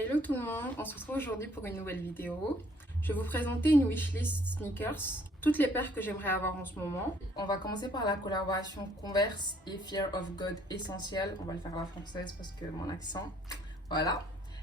Hello tout le monde, on se retrouve aujourd'hui pour une nouvelle vidéo. Je vais vous présenter une wishlist sneakers, toutes les paires que j'aimerais avoir en ce moment. On va commencer par la collaboration Converse et Fear of God Essentiel. On va le faire à la française parce que mon accent. Voilà.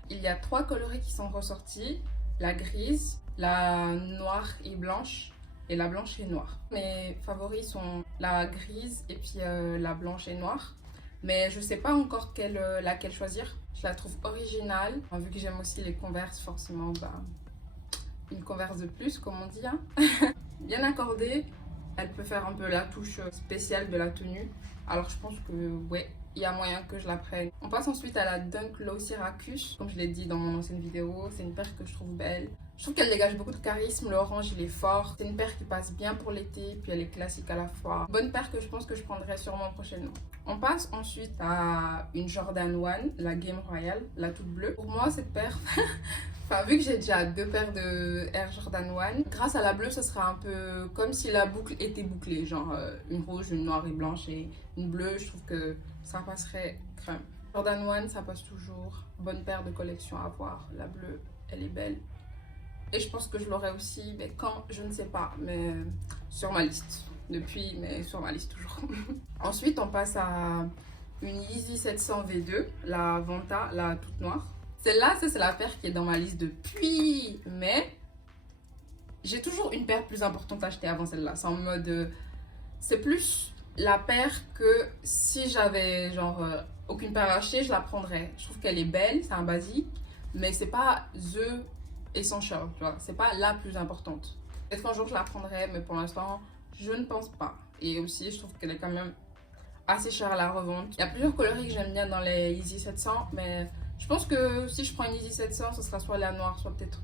Il y a 3 coloris qui sont ressortis, la grise, la noire et blanche et la blanche et noire. Mes favoris sont la grise et puis la blanche et noire. Mais je sais pas encore laquelle choisir. Je la trouve originale. Vu que j'aime aussi les Converse, forcément, une Converse de plus, comme on dit. Hein. Bien accordée, elle peut faire un peu la touche spéciale de la tenue. Alors je pense que, ouais, il y a moyen que je la prenne. On passe ensuite à la Dunk Low Syracuse. Comme je l'ai dit dans mon ancienne vidéo, c'est une paire que je trouve belle. Je trouve qu'elle dégage beaucoup de charisme, le orange il est fort. C'est une paire qui passe bien pour l'été, puis elle est classique à la fois. Bonne paire que je pense que je prendrai sûrement prochainement. On passe ensuite à une Jordan 1, la Game Royale, la toute bleue. Pour moi cette paire, vu que j'ai déjà 2 paires de Air Jordan 1, grâce à la bleue, ce sera un peu comme si la boucle était bouclée. Genre une rouge, une noire et blanche et une bleue, je trouve que ça passerait crème. Jordan 1, ça passe toujours. Bonne paire de collection à avoir. La bleue, elle est belle. Et je pense que je l'aurai aussi, mais quand, je ne sais pas, mais sur ma liste. Depuis, mais sur ma liste toujours. Ensuite, on passe à une Yeezy 700 V2, la Vanta, la toute noire. Celle-là, c'est la paire qui est dans ma liste depuis, mais j'ai toujours une paire plus importante à acheter avant celle-là. C'est en mode, c'est plus la paire que si j'avais genre aucune paire à acheter, je la prendrais. Je trouve qu'elle est belle, c'est un basique, mais c'est pas the essential, tu vois. C'est pas la plus importante. Peut-être qu'un jour je la prendrai, mais pour l'instant, je ne pense pas. Et aussi, je trouve qu'elle est quand même assez chère à la revente. Il y a plusieurs coloris que j'aime bien dans les Yeezy 700, mais je pense que si je prends une Yeezy 700, ce sera soit la noire, soit peut-être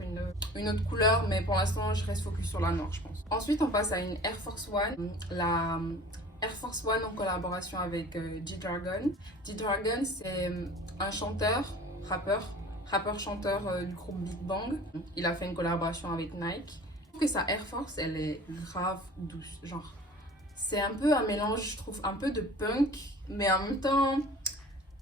une autre couleur, mais pour l'instant, je reste focus sur la noire, je pense. Ensuite, on passe à une Air Force One, la Air Force One en collaboration avec G-Dragon. G-Dragon, c'est un chanteur, rappeur-chanteur du groupe Big Bang. Il a fait une collaboration avec Nike. Je trouve que sa Air Force, elle est grave douce. Genre, c'est un peu un mélange, je trouve, un peu de punk, mais en même temps,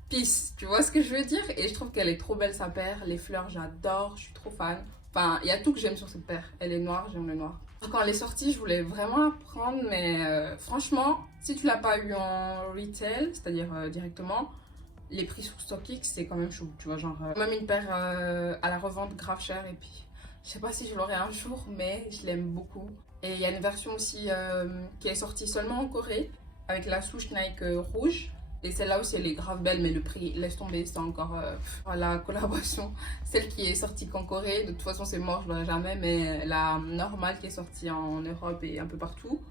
peace. Tu vois ce que je veux dire? Et je trouve qu'elle est trop belle, sa paire. Les fleurs, j'adore, je suis trop fan. Enfin, il y a tout que j'aime sur cette paire. Elle est noire, j'aime le noir. Quand elle est sortie, je voulais vraiment la prendre, mais franchement, si tu l'as pas eu en retail, c'est-à-dire directement, les prix sur StockX, c'est quand même chaud, tu vois, genre, même une paire à la revente grave chère, et puis, je sais pas si je l'aurai un jour, mais je l'aime beaucoup. Et il y a une version aussi qui est sortie seulement en Corée, avec la souche Nike rouge, et celle-là aussi, elle est grave belle, mais le prix, laisse tomber, c'est encore la collaboration. Celle qui est sortie qu'en Corée, de toute façon, c'est mort, je l'aurai jamais, mais la normale qui est sortie en Europe et un peu partout,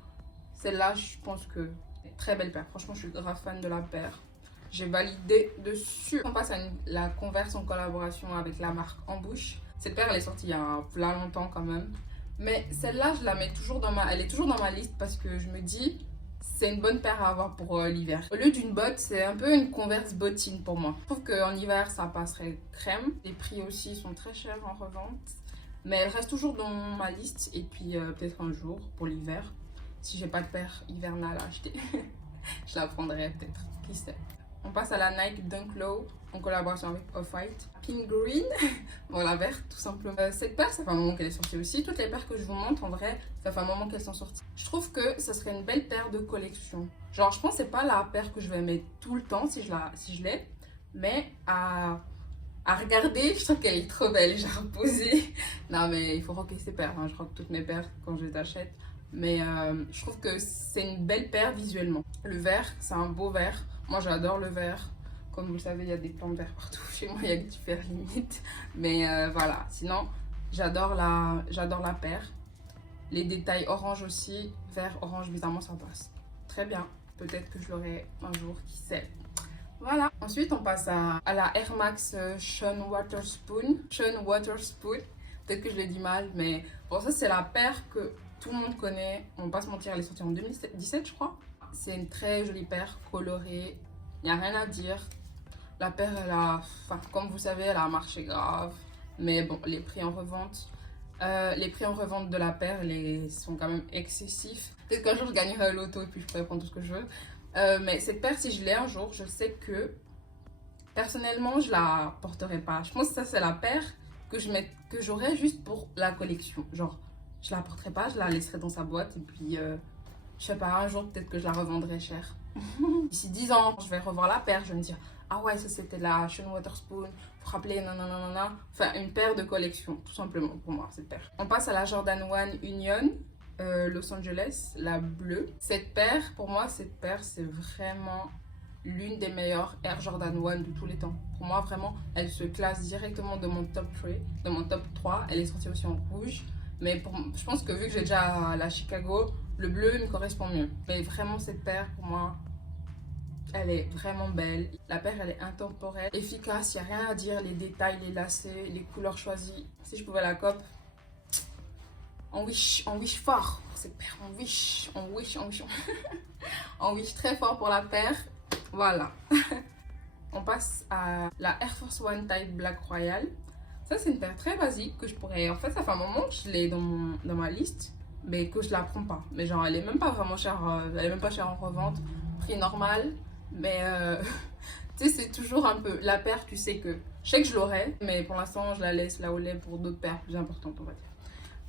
celle-là, je pense que c'est une très belle paire. Franchement, je suis grave fan de la paire. J'ai validé dessus. On passe à la Converse en collaboration avec la marque Embouche. Cette paire, elle est sortie il y a plein longtemps quand même. Mais celle-là, je la mets toujours elle est toujours dans ma liste parce que je me dis, c'est une bonne paire à avoir pour l'hiver. Au lieu d'une botte, c'est un peu une Converse bottine pour moi. Je trouve qu'en hiver, ça passerait crème. Les prix aussi sont très chers en revente. Mais elle reste toujours dans ma liste. Et puis peut-être un jour, pour l'hiver, si j'ai pas de paire hivernale à acheter, je la prendrai peut-être. Qui sait. On passe à la Nike Dunk Low en collaboration avec Off-White. Pink Green, bon la verte tout simplement. Cette paire, ça fait un moment qu'elle est sortie aussi. Toutes les paires que je vous montre, en vrai, ça fait un moment qu'elles sont sorties. Je trouve que ça serait une belle paire de collection. Genre, je pense que c'est pas la paire que je vais mettre tout le temps si je l'ai, mais à regarder, je trouve qu'elle est trop belle, genre posée. Non mais il faut rocker ces paires, hein. Je rock toutes mes paires quand je les achète. Mais je trouve que c'est une belle paire visuellement. Le vert, c'est un beau vert. Moi j'adore le vert. Comme vous le savez, il y a des plants de verre partout. Chez moi, il y a que du vert limite. Mais voilà, sinon, j'adore la paire. Les détails orange aussi. Vert, orange, évidemment, ça passe. Très bien. Peut-être que je l'aurai un jour, qui sait. Voilà. Ensuite, on passe à la Air Max Sean Waterspoon. Sean Waterspoon. Peut-être que je l'ai dit mal, mais bon, ça, c'est la paire que tout le monde connaît. On va pas se mentir, elle est sortie en 2017, je crois. C'est une très jolie paire colorée. Il n'y a rien à dire. La paire, comme vous savez, elle a marché grave. Mais bon, les prix en revente de la paire sont quand même excessifs. Peut-être qu'un jour je gagnerai au loto et puis je pourrai prendre tout ce que je veux. Mais cette paire, si je l'ai un jour, je sais que Personnellement, je la porterai pas. Je pense que ça, c'est la paire que j'aurais juste pour la collection. Genre, je la porterai pas, je la laisserai dans sa boîte et puis, je sais pas, un jour, peut-être que je la revendrai cher. D'ici 10 ans, je vais revoir la paire, je vais me dire, ah ouais, ça c'était la Sean Wotherspoon, vous vous rappelez, nanana. Enfin, une paire de collection, tout simplement pour moi, cette paire. On passe à la Jordan 1 Union. Los Angeles, la bleue. Cette paire, pour moi, c'est vraiment l'une des meilleures Air Jordan 1 de tous les temps. Pour moi, vraiment, elle se classe directement dans mon top 3. Dans mon top 3. Elle est sortie aussi en rouge. Mais je pense que vu que j'ai déjà la Chicago, le bleu me correspond mieux. Mais vraiment, cette paire, pour moi, elle est vraiment belle. La paire, elle est intemporelle, efficace, il n'y a rien à dire. Les détails, les lacets, les couleurs choisies. Si je pouvais la cope, on wish fort pour cette paire. On wish. On wish très fort pour la paire. Voilà. On passe à la Air Force One Type Black Royal. Ça, c'est une paire très basique que je pourrais... En fait, ça fait un moment que je l'ai dans ma liste, mais que je la prends pas. Mais genre, elle est même pas vraiment chère. Elle est même pas chère en revente. Prix normal. Mais tu sais, c'est toujours un peu... La paire, tu sais que... Je sais que je l'aurai, mais pour l'instant, je la laisse là où elle est pour d'autres paires plus importantes, on va dire.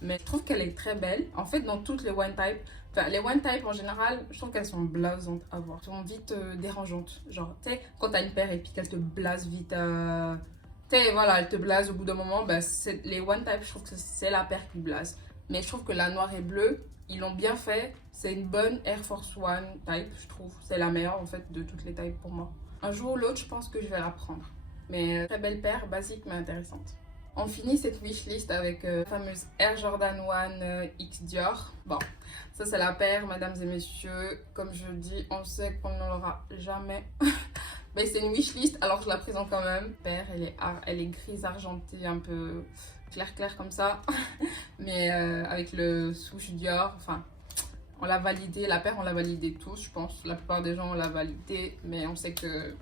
Mais je trouve qu'elle est très belle. En fait, dans toutes les one type, enfin, les one type en général, je trouve qu'elles sont blasantes à voir. Elles sont vite dérangeantes. Genre, tu sais, quand t'as une paire et puis qu'elle te blase vite, tu sais, voilà, elle te blase au bout d'un moment, bah, les one type, je trouve que c'est la paire qui blase. Mais je trouve que la noire et bleue, ils l'ont bien fait. C'est une bonne Air Force One type, je trouve. C'est la meilleure, en fait, de toutes les types pour moi. Un jour ou l'autre, je pense que je vais la prendre. Mais très belle paire, basique mais intéressante. On finit cette wishlist avec la fameuse Air Jordan 1 X Dior. Bon, ça c'est la paire, mesdames et messieurs. Comme je dis, on sait qu'on ne l'aura jamais. Mais c'est une wishlist, alors je la présente quand même. La paire, elle est grise argentée, un peu clair comme ça. Mais avec le swoosh Dior, enfin, on l'a validé. La paire, on l'a validé tous, je pense. La plupart des gens, on l'a validé. Mais on sait que...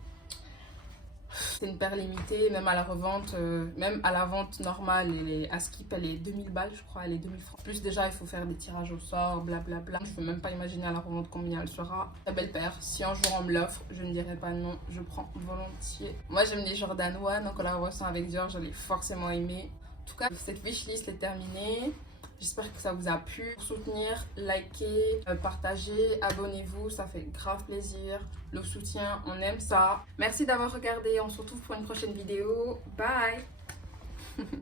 c'est une paire limitée, même à la revente, même à la vente normale, à Skip, elle est 2000 balles, je crois, elle est 2000 francs. Plus déjà, il faut faire des tirages au sort, blablabla. Je ne peux même pas imaginer à la revente combien elle sera. Très belle paire. Si un jour on me l'offre, je ne dirai pas non, je prends volontiers. Moi, j'aime les Jordan 1, en collaboration avec Dior, je l'ai forcément aimé. En tout cas, cette wishlist est terminée. J'espère que ça vous a plu. Pour soutenir, likez, partagez, abonnez-vous, ça fait grave plaisir. Le soutien, on aime ça. Merci d'avoir regardé, on se retrouve pour une prochaine vidéo. Bye.